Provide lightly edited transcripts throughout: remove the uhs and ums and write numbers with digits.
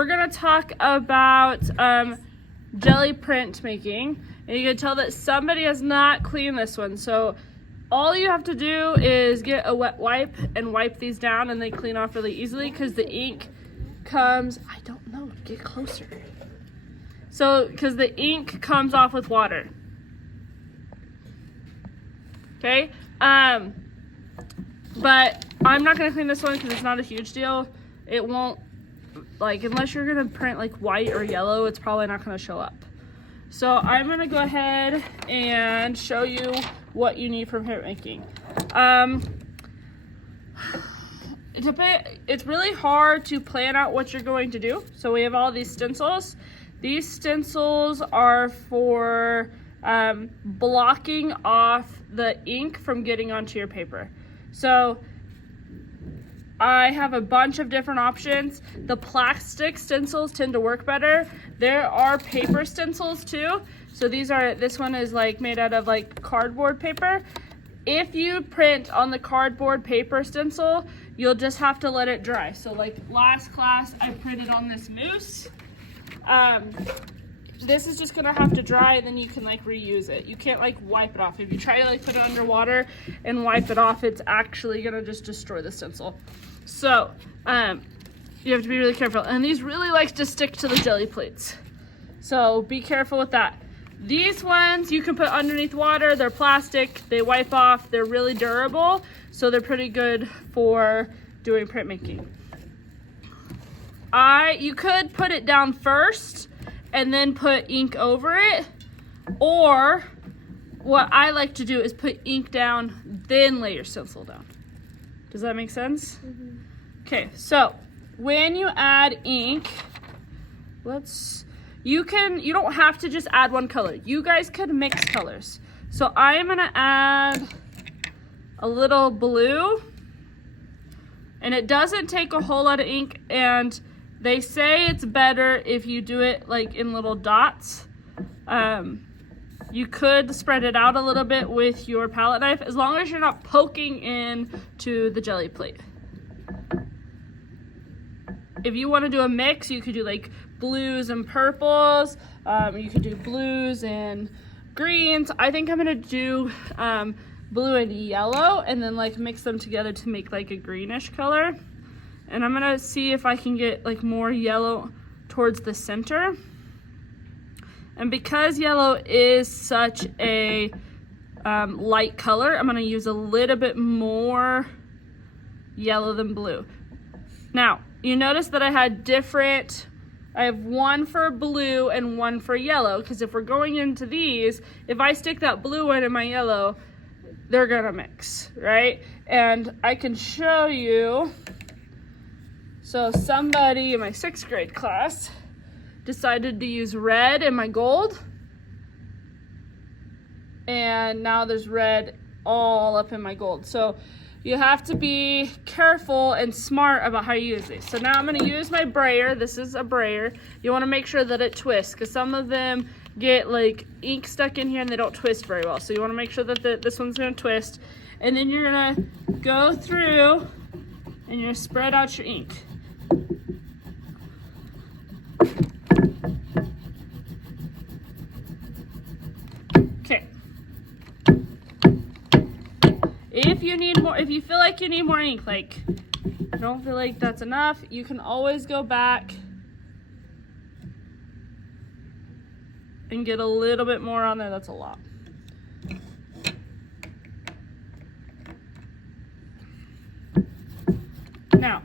We're gonna talk about jelly printmaking, and you can tell that somebody has not cleaned this one. So all you have to do is get a wet wipe and wipe these down, and they clean off really easily because the ink comes, I don't know, get closer. So, because the ink comes off with water. Okay, but I'm not gonna clean this one because it's not a huge deal. It won't, like, unless you're gonna print like white or yellow, it's probably not gonna show up. So I'm gonna go ahead and show you what you need for printmaking. It's really hard to plan out what you're going to do. So we have all these stencils. These stencils are for blocking off the ink from getting onto your paper. So I have a bunch of different options. The plastic stencils tend to work better. There are paper stencils too. So this one is like made out of like cardboard paper. If you print on the cardboard paper stencil, you'll just have to let it dry. So like last class, I printed on this moose. This is just gonna have to dry, and then you can like reuse it. You can't like wipe it off. If you try to like put it underwater and wipe it off, it's actually gonna just destroy the stencil. So you have to be really careful. And these really like to stick to the jelly plates. So be careful with that. These ones you can put underneath water. They're plastic, they wipe off, they're really durable. So they're pretty good for doing printmaking. You could put it down first and then put ink over it, or what I like to do is put ink down, then lay your stencil down. Does that make sense? Mm-hmm. Okay, so when you add ink, you don't have to just add one color. You guys could mix colors. So I am gonna add a little blue, and it doesn't take a whole lot of ink, and they say it's better if you do it like in little dots. You could spread it out a little bit with your palette knife, as long as you're not poking into the jelly plate. If you want to do a mix, you could do like blues and purples. You could do blues and greens. I think I'm gonna do blue and yellow, and then like mix them together to make like a greenish color. And I'm gonna see if I can get like more yellow towards the center. And because yellow is such a light color, I'm gonna use a little bit more yellow than blue. Now, you notice that I have one for blue and one for yellow, because if we're going into these, if I stick that blue one in my yellow, they're gonna mix, right? And I can show you. So somebody in my 6th grade class decided to use red in my gold, and now there's red all up in my gold. So you have to be careful and smart about how you use these. So now I'm gonna use my brayer. This is a brayer. You wanna make sure that it twists, because some of them get like ink stuck in here and they don't twist very well. So you wanna make sure that this one's gonna twist. And then you're gonna go through and you're gonna spread out your ink. Okay. If you feel like you need more ink, like you don't feel like that's enough, you can always go back and get a little bit more on there. That's a lot. Now,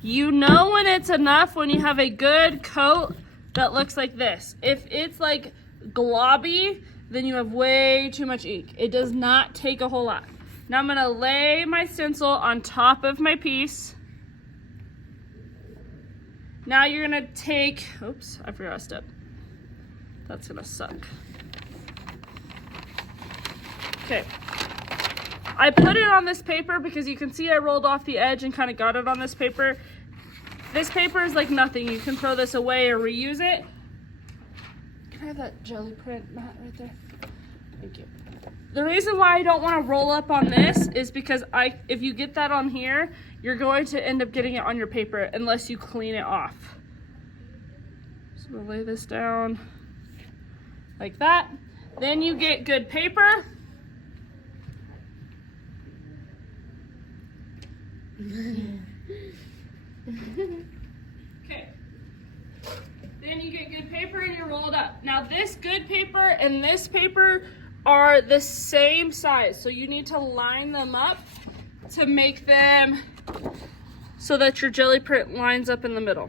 you know when it's enough when you have a good coat that looks like this. If it's like globby, then you have way too much ink. It does not take a whole lot. Now I'm gonna lay my stencil on top of my piece. Now you're gonna take, oops, I forgot a step. That's gonna suck. Okay. I put it on this paper because you can see I rolled off the edge and kind of got it on this paper. This paper is like nothing. You can throw this away or reuse it. Can I have that jelly print mat right there? Thank you. The reason why I don't want to roll up on this is because if you get that on here, you're going to end up getting it on your paper unless you clean it off. So we'll lay this down like that. Then you get good paper. Okay. Then you get good paper and you roll it up. Now this good paper and this paper are the same size, so you need to line them up to make them so that your jelly print lines up in the middle.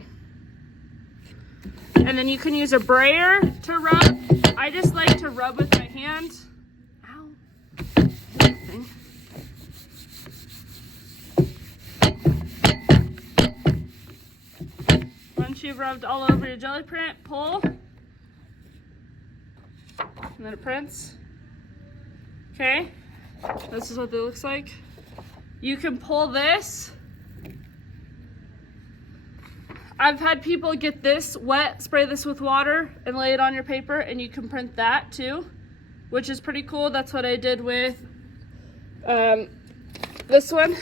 And then you can use a brayer to rub. I just like to rub with my hand. Ow. Once you've rubbed all over your jelly print, pull, and then it prints. Okay, this is what it looks like. You can pull this. I've had people get this wet, spray this with water, and lay it on your paper, and you can print that too, which is pretty cool. That's what I did with this one.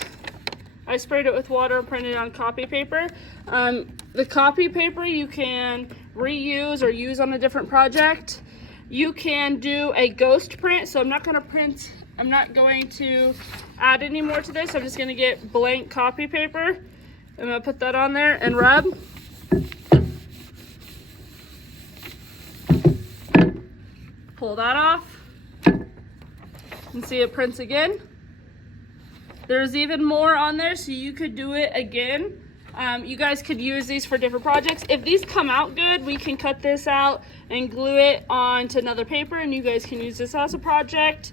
I sprayed it with water and printed it on copy paper. The copy paper you can reuse or use on a different project. You can do a ghost print, so I'm not going to add any more to this. I'm just going to get blank copy paper. I'm going to put that on there and rub. Pull that off. And see it prints again. There's even more on there, so you could do it again. You guys could use these for different projects. If these come out good, we can cut this out and glue it onto another paper, and you guys can use this as a project.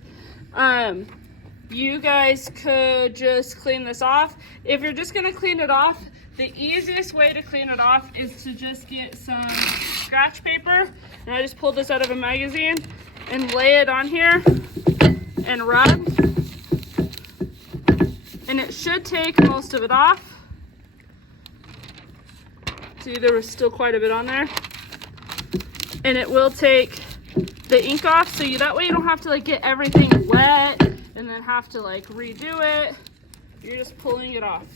You guys could just clean this off. If you're just gonna clean it off, the easiest way to clean it off is to just get some scratch paper, and I just pulled this out of a magazine, and lay it on here and rub. And it should take most of it off. See, there was still quite a bit on there. And it will take the ink off, so that way you don't have to like get everything wet and then have to like redo it. You're just pulling it off.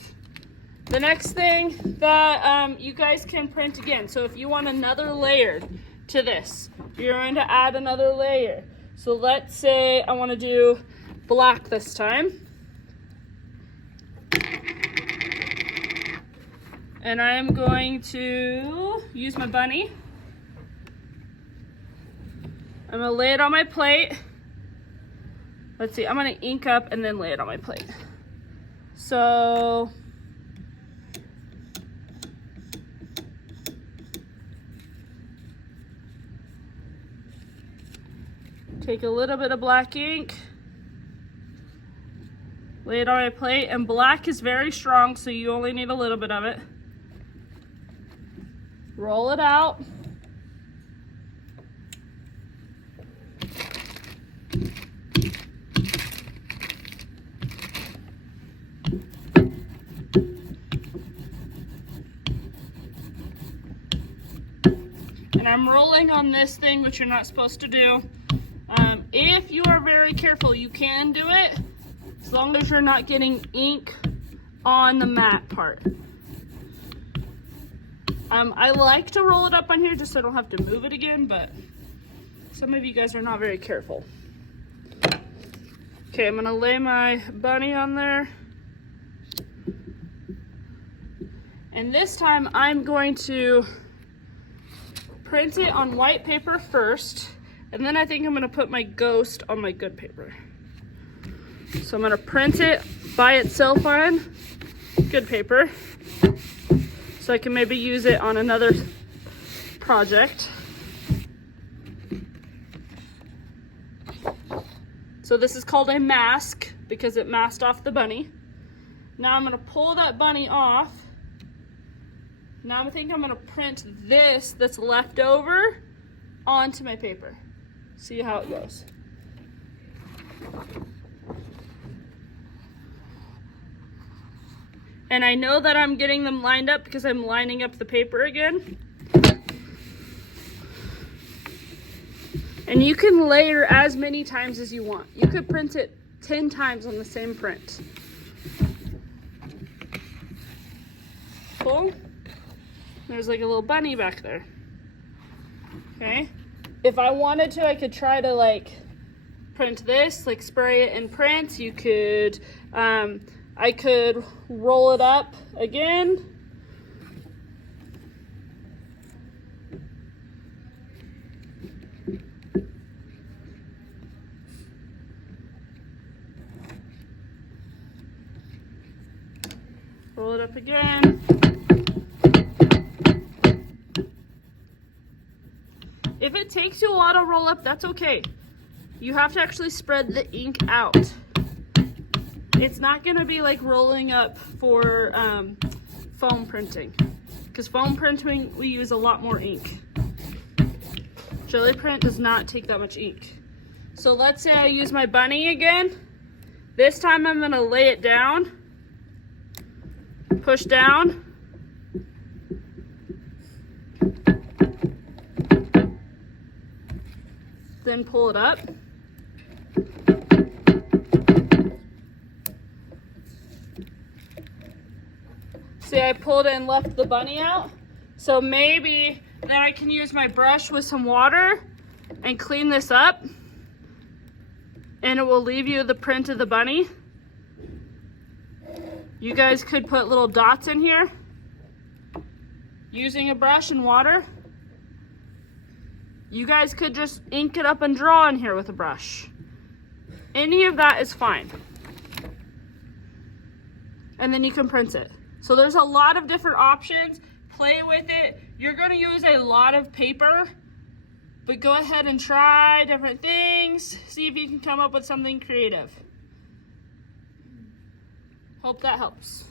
The next thing that you guys can print again, so if you want another layer to this, you're going to add another layer. So let's say I want to do black this time. And I'm going to use my bunny. I'm gonna lay it on my plate. Let's see, I'm gonna ink up and then lay it on my plate. So, take a little bit of black ink, lay it on my plate, and black is very strong, so you only need a little bit of it. Roll it out. And I'm rolling on this thing, which you're not supposed to do. If you are very careful, you can do it, as long as you're not getting ink on the matte part. I like to roll it up on here just so I don't have to move it again, but some of you guys are not very careful. Okay, I'm gonna lay my bunny on there. And this time I'm going to print it on white paper first, and then I think I'm gonna put my ghost on my good paper. So I'm gonna print it by itself on good paper, so I can maybe use it on another project. So this is called a mask because it masked off the bunny. Now I'm gonna pull that bunny off. Now I think I'm gonna print this that's left over onto my paper. See how it goes. And I know that I'm getting them lined up because I'm lining up the paper again. And you can layer as many times as you want. You could print it 10 times on the same print. Pull. There's like a little bunny back there. Okay. If I wanted to, I could try to like print this, like spray it in print. You could, I could roll it up again. Roll it up again. If it takes you a while to roll up, that's okay. You have to actually spread the ink out. It's not gonna be like rolling up for foam printing, because foam printing, we use a lot more ink. Gellie print does not take that much ink. So let's say I use my bunny again. This time I'm gonna lay it down, push down, then pull it up. See, I pulled it and left the bunny out. So maybe then I can use my brush with some water and clean this up, and it will leave you the print of the bunny. You guys could put little dots in here using a brush and water. You guys could just ink it up and draw in here with a brush. Any of that is fine. And then you can print it. So there's a lot of different options. Play with it. You're going to use a lot of paper, but go ahead and try different things. See if you can come up with something creative. Hope that helps.